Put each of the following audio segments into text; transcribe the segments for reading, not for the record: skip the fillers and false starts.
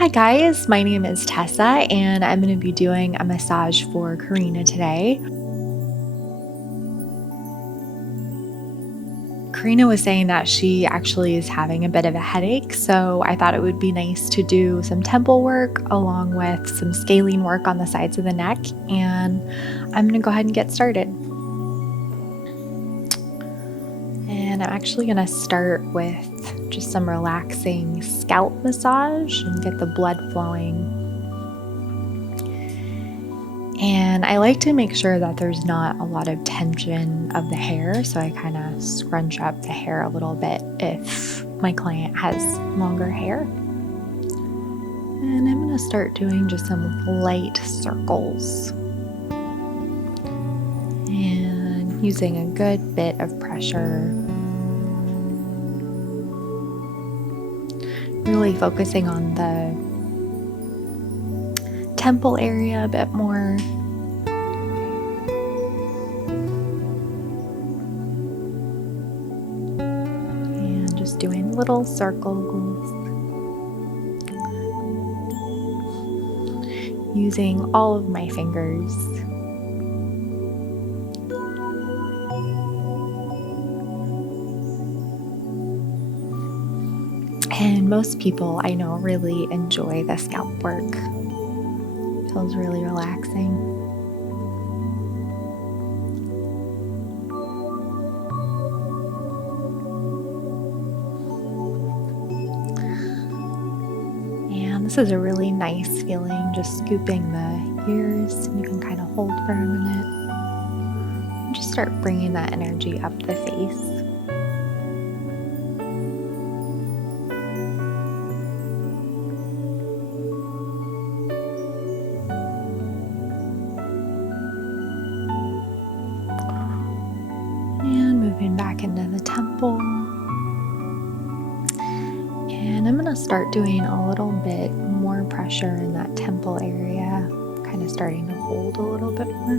Hi guys, my name is Tessa and I'm going to be doing a massage for Karina today. Karina was saying that she actually is having a bit of a headache, so I thought it would be nice to do some temple work along with some scaling work on the sides of the neck, and I'm going to go ahead and get started. And I'm actually going to start with just some relaxing scalp massage and get the blood flowing. And I like to make sure that there's not a lot of tension of the hair, so I kind of scrunch up the hair a little bit if my client has longer hair. And I'm going to start doing just some light circles and using a good bit of pressure. Really focusing on the temple area a bit more. And just doing little circles. Using all of my fingers. And most people I know really enjoy the scalp work. Feels really relaxing. And this is a really nice feeling, just scooping the ears. You can kind of hold for a minute. And just start bringing that energy up the face. And moving back into the temple. And I'm going to start doing a little bit more pressure in that temple area, kind of starting to hold a little bit more.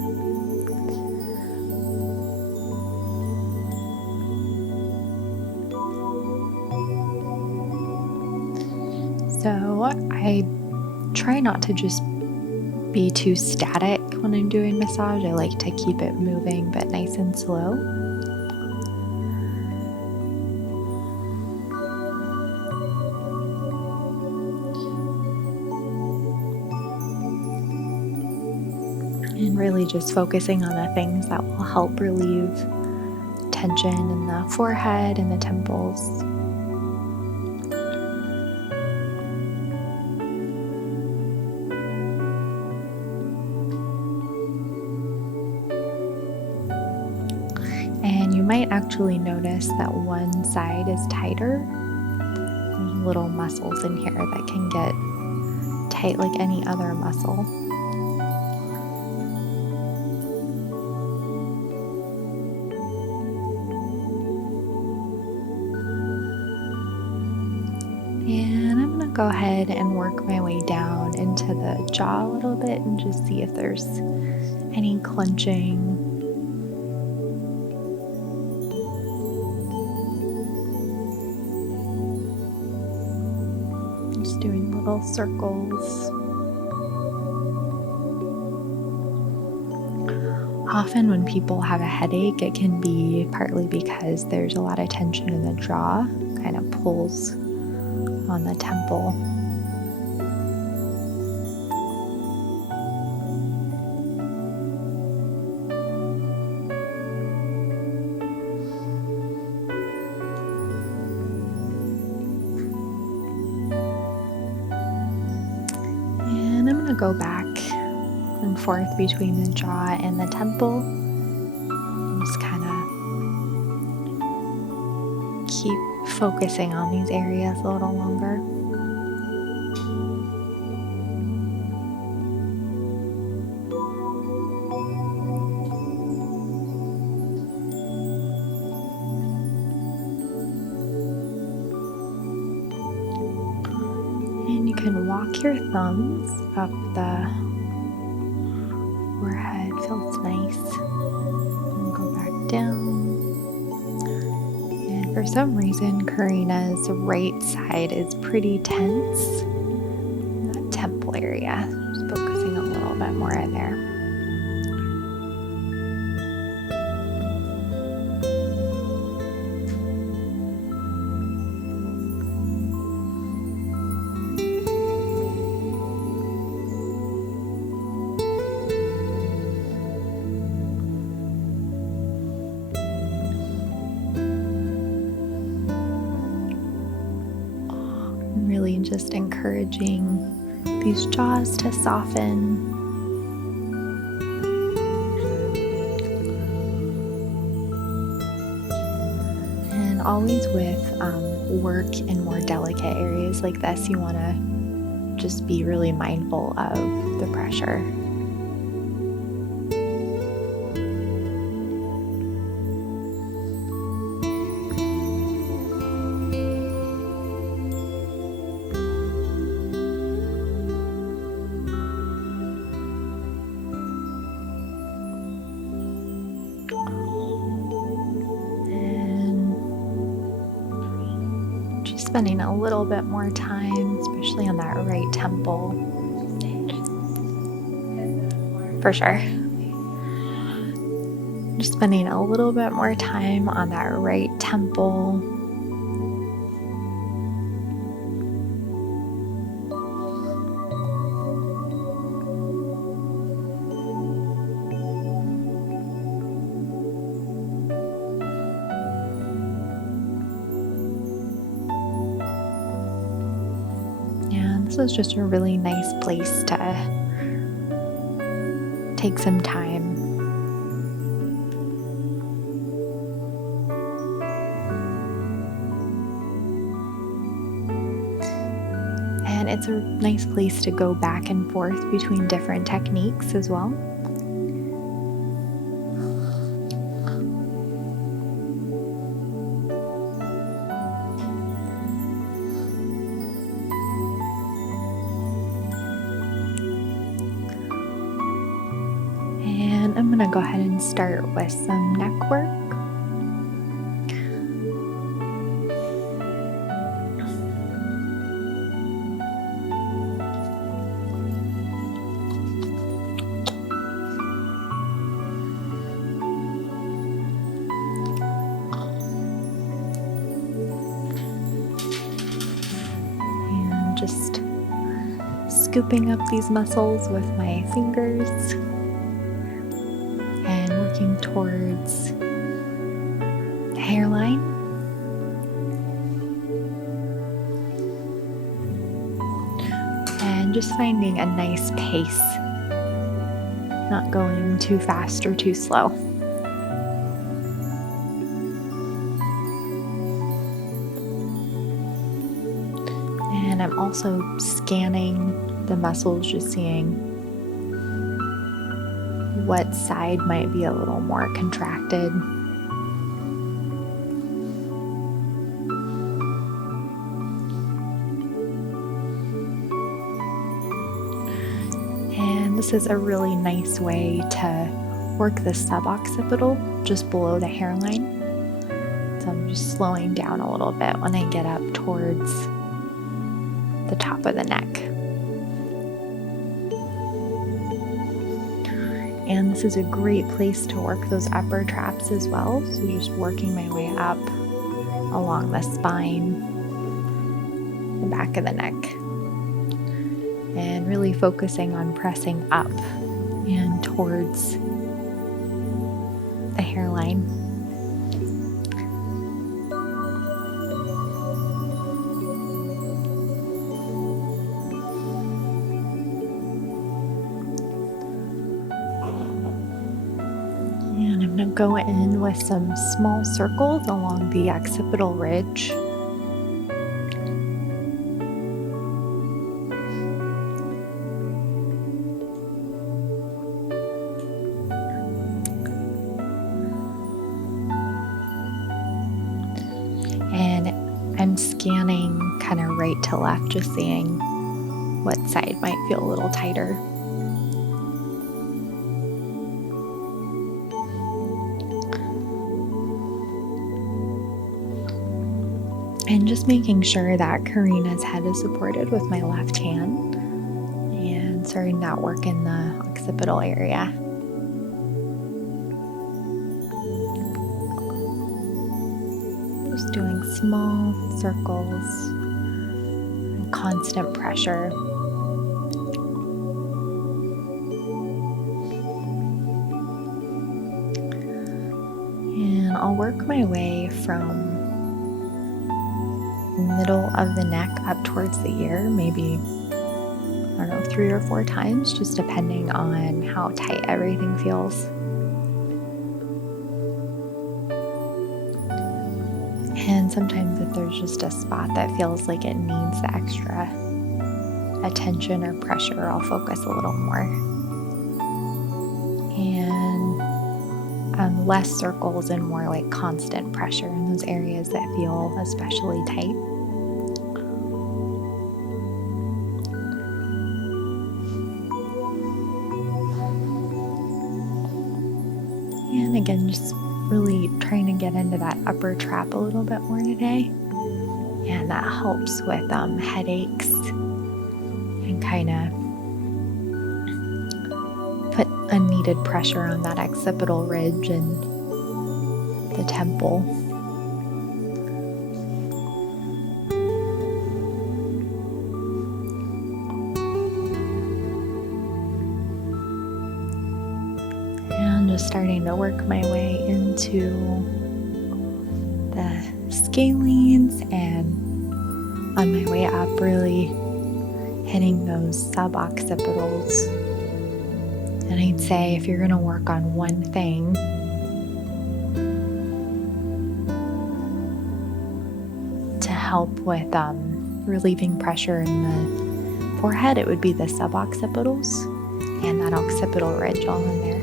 So I try not to just be too static when I'm doing massage. I like to keep it moving, but nice and slow. And really just focusing on the things that will help relieve tension in the forehead and the temples. And you might actually notice that one side is tighter. There's little muscles in here that can get tight like any other muscle. And I'm going to go ahead and work my way down into the jaw a little bit and just see if there's any clenching. Just doing little circles. Often when people have a headache, it can be partly because there's a lot of tension in the jaw, kind of pulls on the temple. And I'm going to go back and forth between the jaw and the temple. And just kind of keep focusing on these areas a little longer. And you can walk your thumbs up the forehead, feels nice. And go back down. And for some reason, Karina's right side is pretty tense. area. Just focusing a little bit more in there. Really just encouraging these jaws to soften. And always with work in more delicate areas like this, you want to just be really mindful of the pressure. Spending a little bit more time, especially on that right temple. For sure. Just spending a little bit more time on that right temple. This is just a really nice place to take some time. And it's a nice place to go back and forth between different techniques as well. I'm going to go ahead and start with some neck work. And just scooping up these muscles with my fingers. Towards the hairline. And just finding a nice pace, not going too fast or too slow. And I'm also scanning the muscles, just seeing what side might be a little more contracted. And this is a really nice way to work the suboccipital just below the hairline. So I'm just slowing down a little bit when I get up towards the top of the neck. And this is a great place to work those upper traps as well. So just working my way up along the spine, the back of the neck, and really focusing on pressing up and towards the hairline. And I'm going to go in with some small circles along the occipital ridge. And I'm scanning kind of right to left, just seeing what side might feel a little tighter. And just making sure that Corrina's head is supported with my left hand. And starting that work in the occipital area. Just doing small circles and constant pressure. And I'll work my way from middle of the neck up towards the ear, maybe, I don't know, 3 or 4 times, just depending on how tight everything feels. And sometimes if there's just a spot that feels like it needs the extra attention or pressure, I'll focus a little more. And less circles and more like constant pressure in those areas that feel especially tight. And again, just really trying to get into that upper trap a little bit more today. And that helps with headaches and kind of put unneeded pressure on that occipital ridge and the temple. And just starting to work my way into the scalenes, and on my way up, really hitting those suboccipitals. And I'd say if you're going to work on one thing, to help with relieving pressure in the forehead, it would be the suboccipitals and that occipital ridge all in there.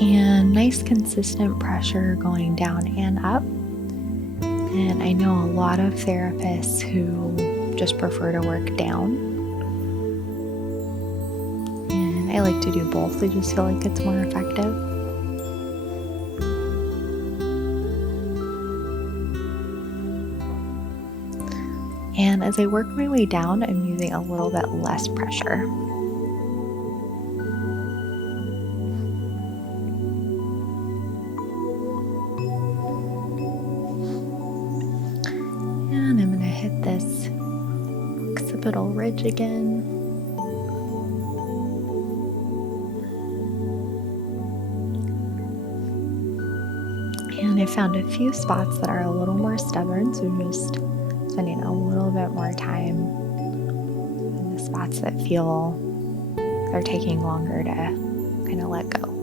And nice consistent pressure going down and up. And I know a lot of therapists who just prefer to work down. And I like to do both. I just feel like it's more effective. And as I work my way down, I'm using a little bit less pressure. And I'm going to hit this occipital ridge again. And I found a few spots that are a little more stubborn, so just spending a little bit more time in the spots that feel they're taking longer to kind of let go.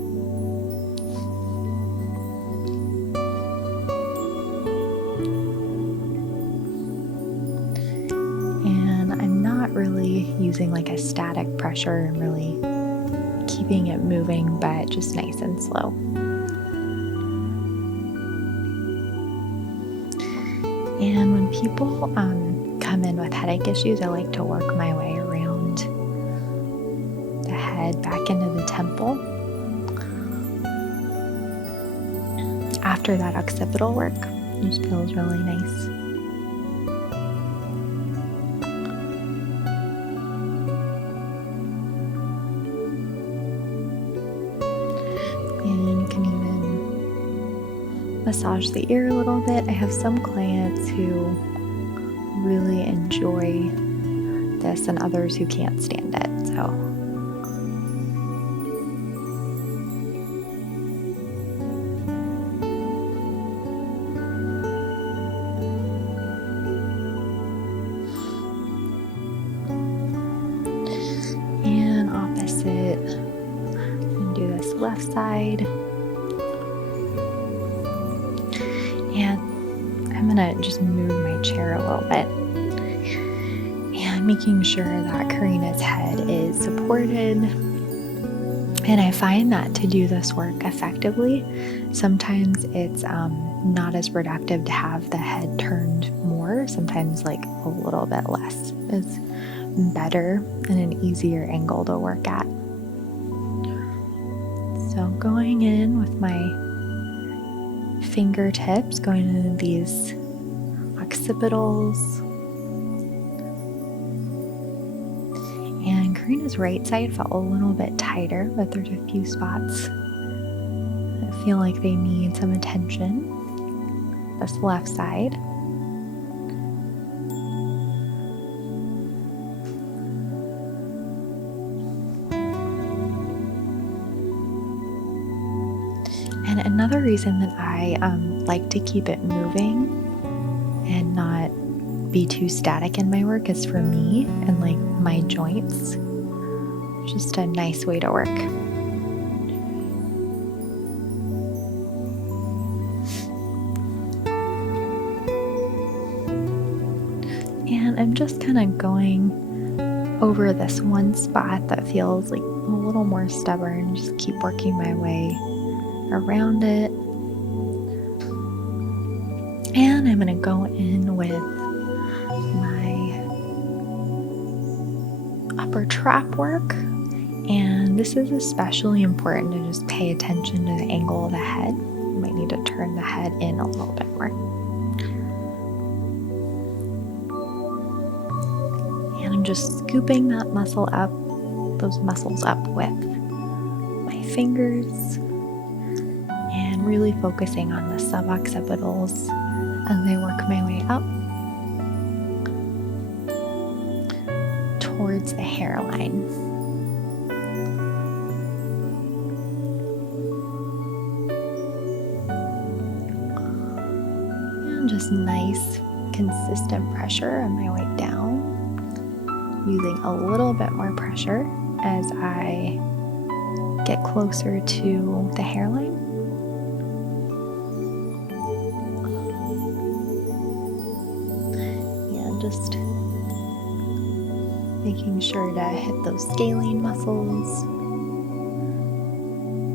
And I'm not really using like a static pressure and really keeping it moving, but just nice and slow. And when people come in with headache issues, I like to work my way around the head back into the temple. After that occipital work, it just feels really nice. And you can even massage the ear a little bit. I have some clients who really enjoy this and others who can't stand it. And opposite, and do this left side. And I'm gonna just move my chair a little bit and making sure that Corrina's head is supported. And I find that to do this work effectively, sometimes it's not as productive to have the head turned more. Sometimes like a little bit less is better and an easier angle to work at. So going in with my fingertips, going into these occipitals. And Corrina's right side felt a little bit tighter, but there's a few spots that feel like they need some attention. This left side. And another reason that I like to keep it moving and not be too static in my work is for me and like my joints. Just a nice way to work. And I'm just kind of going over this one spot that feels like a little more stubborn. Just keep working my way around it. And I'm going to go in with my upper trap work. And this is especially important to just pay attention to the angle of the head. You might need to turn the head in a little bit more. And I'm just scooping that muscle up, those muscles up with my fingers, and really focusing on the suboccipitals as I work my way up towards the hairline. And just nice, consistent pressure on my way down, using a little bit more pressure as I get closer to the hairline. Just making sure to hit those scalene muscles,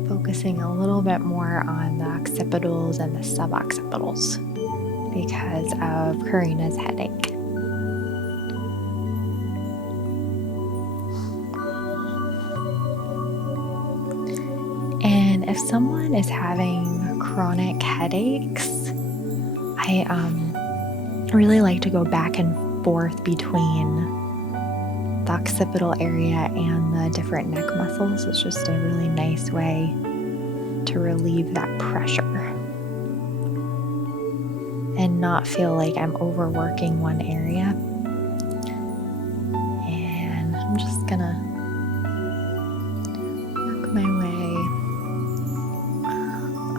focusing a little bit more on the occipitals and the suboccipitals because of Corrina's headache. And if someone is having chronic headaches, I really like to go back and forth between the occipital area and the different neck muscles. It's just a really nice way to relieve that pressure and not feel like I'm overworking one area. And I'm just gonna work my way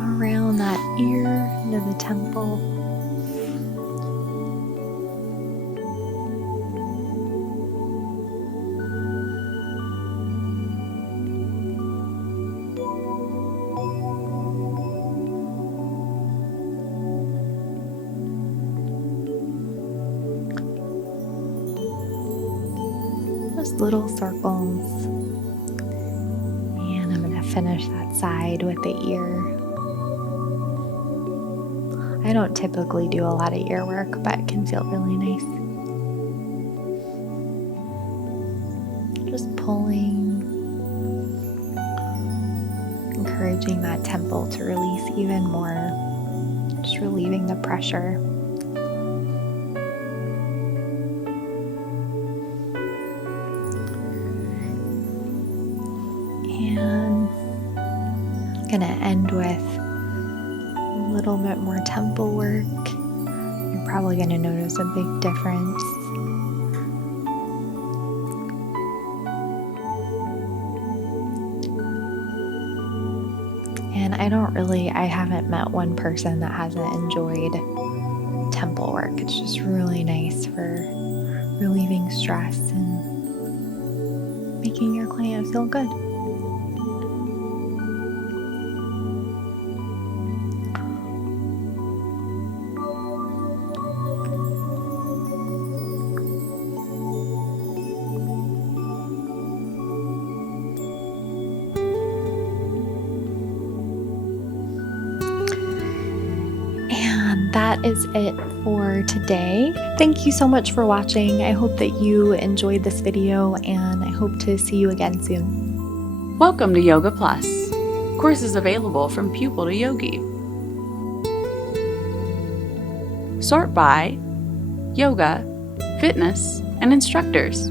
around that ear into the temple. Little circles, and I'm going to finish that side with the ear. I don't typically do a lot of ear work, but it can feel really nice. Just pulling, encouraging that temple to release even more, just relieving the pressure. Gonna end with a little bit more temple work. You're probably gonna notice a big difference. And I haven't met one person that hasn't enjoyed temple work. It's just really nice for relieving stress and making your client feel good. That is it for today. Thank you so much for watching. I hope that you enjoyed this video, and I hope to see you again soon. Welcome to Yoga Plus. Courses available from pupil to yogi. Sort by, yoga, fitness, and instructors.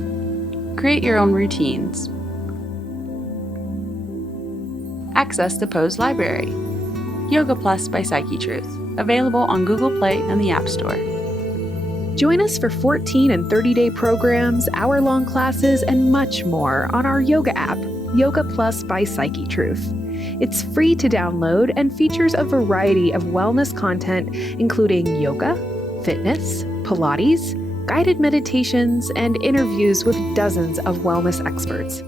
Create your own routines. Access the Pose Library. Yoga Plus by Psyche Truth. Available on Google Play and the App Store. Join us for 14 and 30-day programs, hour-long classes, and much more on our yoga app, Yoga Plus by Psyche Truth. It's free to download and features a variety of wellness content, including yoga, fitness, Pilates, guided meditations, and interviews with dozens of wellness experts.